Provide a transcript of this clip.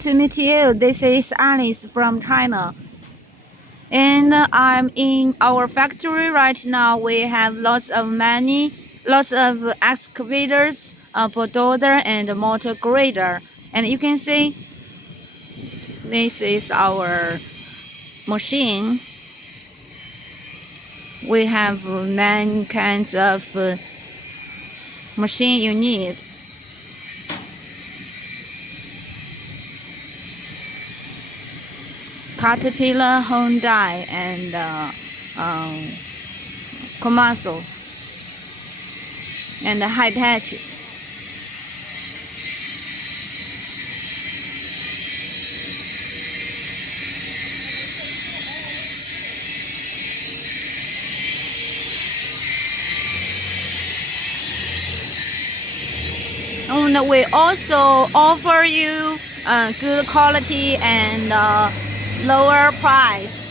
To meet you. This is Alice from China. And I'm in our factory right now. We have lots of excavators, bulldozer, and motor grader. And you can see this is our machine. We have many kinds of machine you need. Caterpillar, Hyundai, and komastu, and hitachi. And we also offer you good quality and lower price.